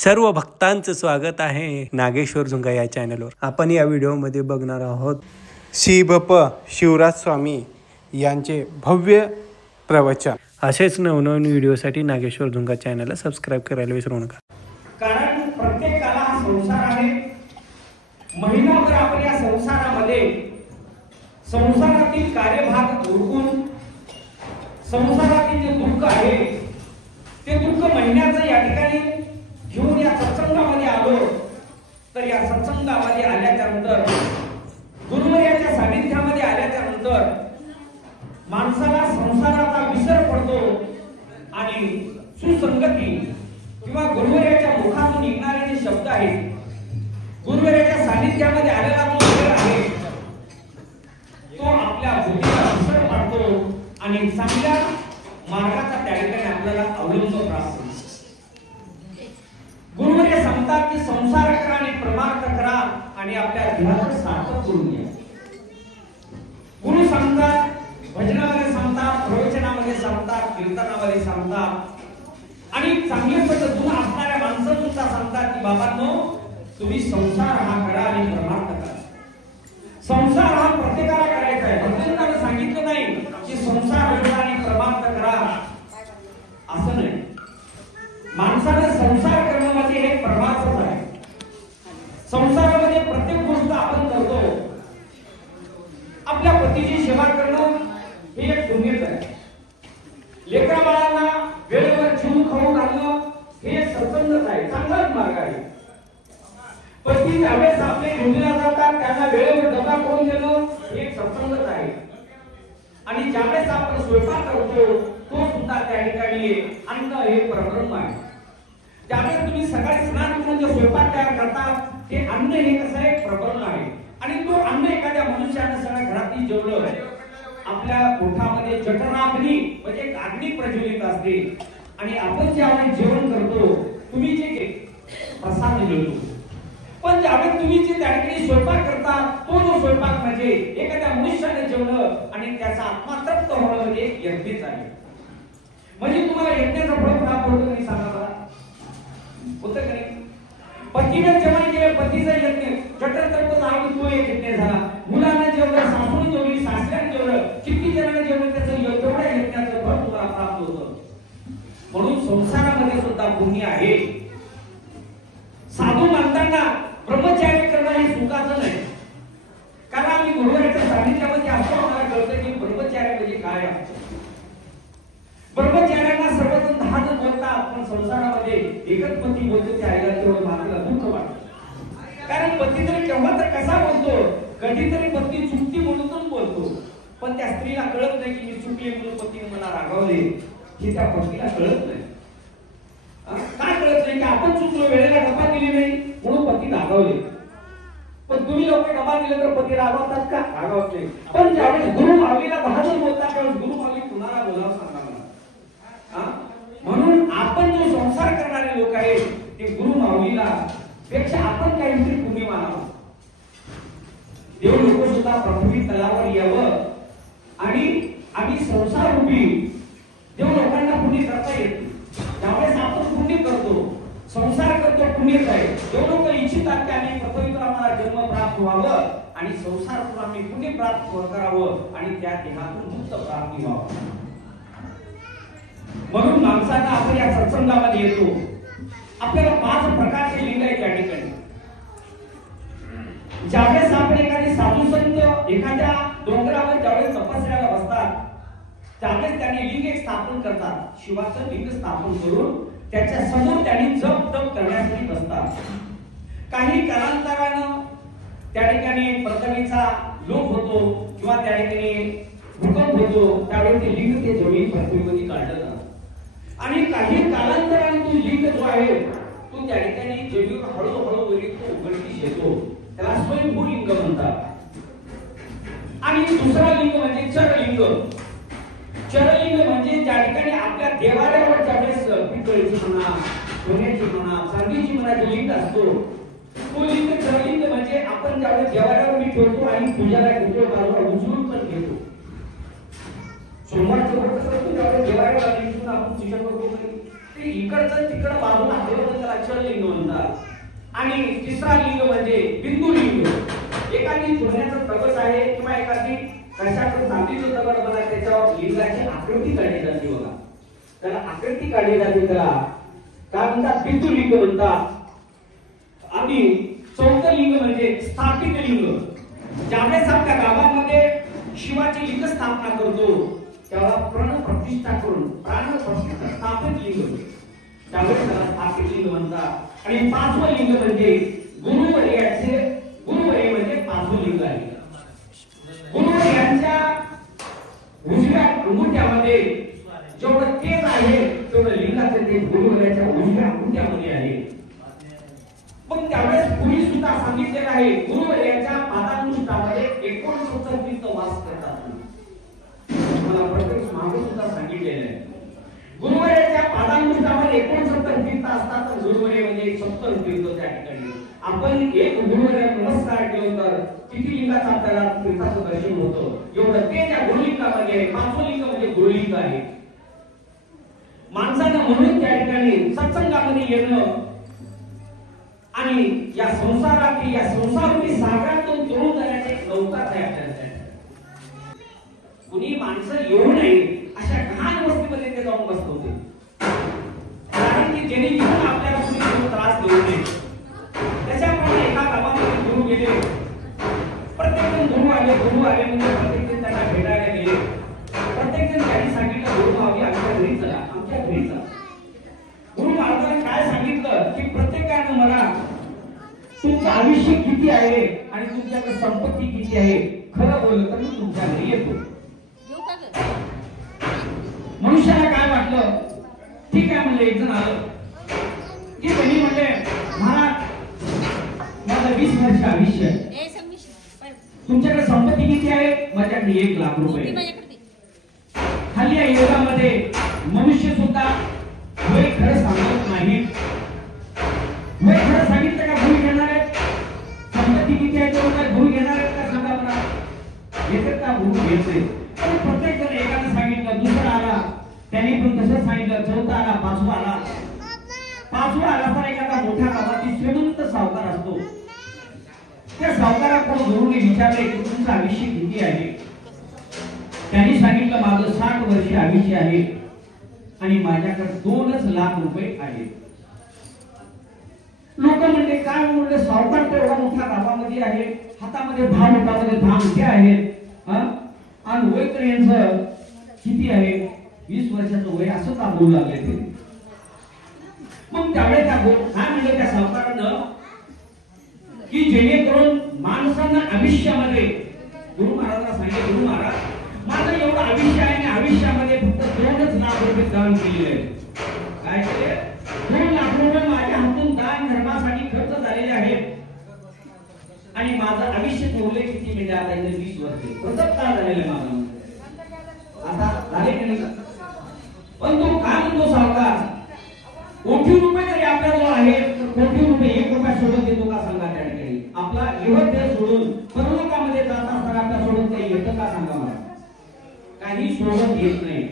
सर्व भक्तांचं स्वागत आहे नागेश्वर झुंगा या चॅनलवर। आपण या व्हिडिओमध्ये बघणार आहोत श्री बप शिवराज स्वामी यांचे भव्य प्रवचन। असेच नवनवीन व्हिडिओसाठी नागेश्वर झुंगा चॅनलला सबस्क्राइब करायला विसरू नका। कारण प्रत्येकाला हा संसार आहे। महिनाभर आपण या संसारामध्ये संसारातील कार्यभाग उरकून संसारातील जे दुःख आहे ते दुःख महिन्याचं या ठिकाणी घेऊन या सत्संगामध्ये आलो। तर या सत्संगामध्ये आल्याच्या नंतर गुरुवर्याच्या सानिध्यामध्ये आल्याच्या नंतर माणसाला संसाराचा विसर पडतो आणि सुसंगती किंवा गुरुवर्याच्या मुखातून निघणारे जे शब्द आहेत, गुरुवर्याच्या सानिध्यामध्ये आलेला जो विसर आहे तो आपल्या बुद्धीला विसर पडतो आणि चांगल्या मार्गाचा त्या ठिकाणी आपल्याला अवलंब प्राप्त होतो। गुरुवर्य सांगतात की संसार करा आणि परमार्थ करा आणि आपल्या ध्येयाचं सार्थक करून घ्या। गुरु सांगतात, भजनामध्ये सांगतात, प्रवचनामध्ये सांगतात, कीर्तनामध्ये सांगतात आणि चांगल्या पद्धतीने असणाऱ्या माणसं सुद्धा सांगतात की बाबांनो तुम्ही संसार हा करा आणि परमार्थ करा। संसार हा प्रत्येकाला करायचा आहे। भगवंताने सांगितलं नाही की संसार करा आणि परमार्थ करा असं नाही। माणसाने संसार करणं म्हणजे हे परमार्थच आहे। संसारामध्ये प्रत्येक गोष्ट आपण करतो, आपल्या पतीची सेवा करणं हे एक पुण्यच आहे। लेकरा बाळांना वेळेवर जीव खाऊ घालणं हे एक सत्संगच आहे, चांगलाच मार्ग आहे। पती ज्यावेळेस आपले ड्युटीला जातात त्यांना वेळेवर डबा करून देणं हे एक सत्संगच आहे। आणि ज्यावेळेस आपण स्वयंपाक करतो तो सुद्धा त्या ठिकाणी अन्न हे परब्रह्म आहे। त्यावेळेस तुम्ही सकाळी स्नान करून जे स्वयंपाक तयार करता ते अन्न हे कसं आहे, परब्रह्म आहे। आणि तो अन्न एखाद्या मनुष्याने सगळ्या घरातील जेवलं आपल्या पोटामध्ये जठराग्नी म्हणजे एक अग्नी प्रज्वलित असते आणि आपण ज्यावेळेस जेवण करतो तुम्ही जे प्रसाद मिळतो, पण ज्यावेळेस तुम्ही जे त्या ठिकाणी स्वयंपाक करता तो जो स्वयंपाक म्हणजे एखाद्या मनुष्याने जेवलं आणि त्याचा आत्मा तृप्त होणं म्हणजे यज्ञच आहे। म्हणजे तुम्हाला यज्ञाचं फळ प्राप्त होतं नाही, सांगा मला होतं का नाही? पतीने जेवण केलं, पतीचं यज्ञ, जठर तृप्त झालं तो एक यज्ञ झाला। मुलांना जेवलं, सासूने जेवली, सासऱ्याने जेवलं, किती जणांना जेवलं त्याचं एवढ्या यज्ञाचं फळ तुम्हाला प्राप्त होतं। म्हणून संसारामध्ये सुद्धा पुण्य आहे। साधू मानताना ब्रह्मचर्य करणं हे सुखाचं नाही। कारण आम्ही गुरुवारच्या सानिध्यामध्ये असतो, आम्हाला कळतं की ब्रह्मचर्य म्हणजे काय असतं। ब्रह्मचार्यांना सर्वजण 10 जण बोलतात, पण संसारामध्ये एकच पती बोलतो त्या आईला तेवढं मात्र दुःख वाटतं। कारण पती तरी केव्हा तर कसा बोलतो, कधीतरी पत्नी चुकती म्हणून बोलतो, पण त्या स्त्रीला कळत नाही की मी चुकले म्हणून पतीने मला रागावले, हे त्या पत्नीला कळत नाही। काय कळत नाही की आपण चुकलो, वेळेला डबा दिली नाही म्हणून पती रागावले। पण तुम्ही लोक डबा दिले तर पती रागावतात का? रागावत नाही। पण ज्यावेळेस गुरु माऊलीला 10 जण बोलतात त्यावेळेस गुरु माऊली कुणाला बोलावं सांगा मला। म्हणून आपण जो संसार करणारे लोक आहेत ते गुरु माऊलीला पेक्षा आपण काहीतरी पुण्य मानावं। देव लोक सुद्धा पृथ्वी तलावर यावं आणि आम्ही संसार रूपी देव लोकांना पुण्य करता येते। त्यावेळेस आपण पुण्य करतो, संसार करतो, पुण्यच आहे। देव लोक इच्छितात की आम्ही पृथ्वीवर आम्हाला जन्म प्राप्त व्हावं आणि संसारातून आम्ही पुण्य प्राप्त करावं आणि त्या देहातून मुक्त प्राप्ती व्हावं। म्हणून माणसांना आपण या सत्संगामध्ये येतो। आपल्याला 5 प्रकारचे लिंग आहेत त्या ठिकाणी। ज्यावेळेस आपण एखादी साधू संत एखाद्या डोंगरावर ज्यावेळेस तपस्याला बसतात त्यावेळेस त्यांनी लिंग एक स्थापन करतात, शिवाचं लिंग स्थापन करून त्याच्या समोर त्यांनी जप तप करण्यासाठी बसतात। काही कालांतरानं त्या ठिकाणी पृथ्वीचा लोप होतो किंवा त्या ठिकाणी भूकंप होतो, त्यावेळेस ते लिंग ते जमीन पृथ्वीमध्ये काढलं जातं आणि काही कालांतराने तो लिंग जो आहे तो त्या ठिकाणी जमिनीवर हळूहळू वरील उघडकीस येतो, त्याला स्वयंभू लिंग म्हणतात। आणि दुसरा लिंग म्हणजे चरलिंग। चरलिंग म्हणजे ज्या ठिकाणी आपल्या देवालयावर ज्यावेळेस पितळेची म्हणा, सोन्याची म्हणा, चांदीची म्हणा जे लिंग असतो तो लिंग चरलिंग म्हणजे आपण ज्यावेळेस देवालयावर मी ठेवतो आणि पूजाला घेतो, बाजूला उचलून पण घेतो। सोमवारचं व्रत करतो त्यावेळेस देवालयावर आपण पूजा करतो, की इकडचं तिकडं बाजूला हलवलं त्याला चललिंग म्हणतात. आणि तिसरा लिंग म्हणजे बिंदू लिंग. एखादी सोन्याचं दगड आहे किंवा एखादी कशाचं चांदीचं दगड बघा, त्याच्यावर लिंगाची आकृती काढली जाते बघा, त्याला आकृती काढली जाते, त्याला काय म्हणतात, बिंदू लिंग म्हणतात. आणि चौथं लिंग म्हणजे स्थापित लिंग. ज्यावेळेस आपल्या गावामध्ये शिवाची लिंग स्थापना करतो तेव्हा प्राण प्रतिष्ठा करून प्राण प्रतिष्ठा स्थापित लिंग, त्यावेळेस त्याला स्थापित लिंग म्हणतात. आणि पाचवं लिंग म्हणजे गुरुवर्याचे, गुरुवर्य म्हणजे पाचवं लिंग आहे. गुरुवर्यांच्या उजव्या अंगुठ्यामध्ये जेवढं तेज आहे तेवढं लिंगाचं तेज गुरुवर्याच्या उजव्या अंगुठ्यामध्ये आहे. पण त्यावेळेस पूर्वी सुद्धा सांगितलेलं आहे गुरुवर्याच्या पादांनुष्ठामध्ये 69 तीर्थ वास करतात. मला प्रत्येक मागे सुद्धा सांगितलेलं आहे गुरुवर्याच्या पादांनुष्ठामध्ये 69 तीर्थ असतात, तर गुरुवर्य म्हणजे 70 तीर्थ त्या ठिकाणी. आपण एक गुरुवर्याला नमस्कार केलो तर किती लिंगाचं आपल्याला तीर्थाचं दर्शन होतं, एवढं ते त्या गुरुलिंगामध्ये आहे. पाचवं लिंग म्हणजे गुरुलिंग आहे. माणसानं म्हणून त्या ठिकाणी सत्संगामध्ये येणं आणि या संसारातील या संसारातील सागरातून तरुण जाण्याचे एक नौका तयार करायचा. कुणी माणसं येऊ नये अशा घाण वस्तीमध्ये ते जाऊन बसत होते, कारण की ज्यांनी येऊन आपल्याला कुणी त्रास देऊ नये. त्याच्यामुळे एका गावामध्ये गुरु गेले, प्रत्येक जण गुरु आले म्हणजे प्रत्येक जण त्यांना भेटायला गेले. प्रत्येक जण त्यांनी सांगितलं गुरु भावी आमच्या घरी चला, आमच्या घरी चला. गुरु महाराजांनी काय सांगितलं की प्रत्येकानं मला तुमचं आयुष्य किती आहे आणि तुमच्याकडे संपत्ती किती आहे खरं बोललं तर मी तुमच्या घरी येतो. मनुष्याला काय वाटलं, ठीक आहे म्हणलं. एक जण आलं की त्यांनी म्हणले महाराज माझं 20 वर्ष आयुष्य आहे, तुमच्याकडे संपत्ती किती आहे, माझ्याकडे 1 लाख रुपये. खाली या युगामध्ये मनुष्य सुद्धा वय खरं सांगत नाही. वय खरं सांगितलं का भूल घेणार आहेत, संपत्ती किती आहे तो काय भूल घेणार आहेत का सांगा मला, येतात का भूल घ्यायचे. पण प्रत्येक जण एकाने सांगितलं, दुसरा आला त्यांनी पण तसंच सांगितलं, चौथा आला, पाचवा आला. पाचवा आला तर एखादा मोठ्या गावातील श्रीमंत सावकार असतो, त्या सावकाराकडून गुरुने विचारले की तुमचं आयुष्य किती आहे. त्यांनी सांगितलं माझं 60 वर्ष आयुष्य आहे आणि माझ्याकडे 2 लाख रुपये आहेत. लोक म्हणले काय म्हणले, सावकार तर एवढा मोठ्या गावामध्ये आहे, हातामध्ये 10 मोठामध्ये 10 अंगठ्या आहेत, आणि वय तर यांचं किती आहे, 20 वर्षाचं वय, असं का बोलू लागले ते. मग त्यावेळेस काय म्हणलं त्या सावकारानं की जेणेकरून माणसांना आयुष्यामध्ये गुरु महाराजांना सांगितलं, गुरु महाराज माझं एवढं आयुष्य आहे आणि आयुष्यामध्ये फक्त 2 लाख रुपये दान केलेले आहे. काय केले, 2 लाख रुपये माझ्या हातून दान धर्मासाठी खर्च झालेले आहेत आणि माझं आयुष्य ठेवले किती म्हणजे आता 20 वर्षे प्रसक्त झालेलं माझं. आता झाले की नाही. पण तो काय म्हणतो सावकार, कोटी रुपये जरी आपल्याजवळ आहेत तर कोटी रुपये 1 रुपया सोडून देतो का सांगा. त्या ठिकाणी आपला इहत देह सोडून परलोकामध्ये जात असताना आपल्या सोडून काही येतं का सांगा मला. काही सोडत येत नाही.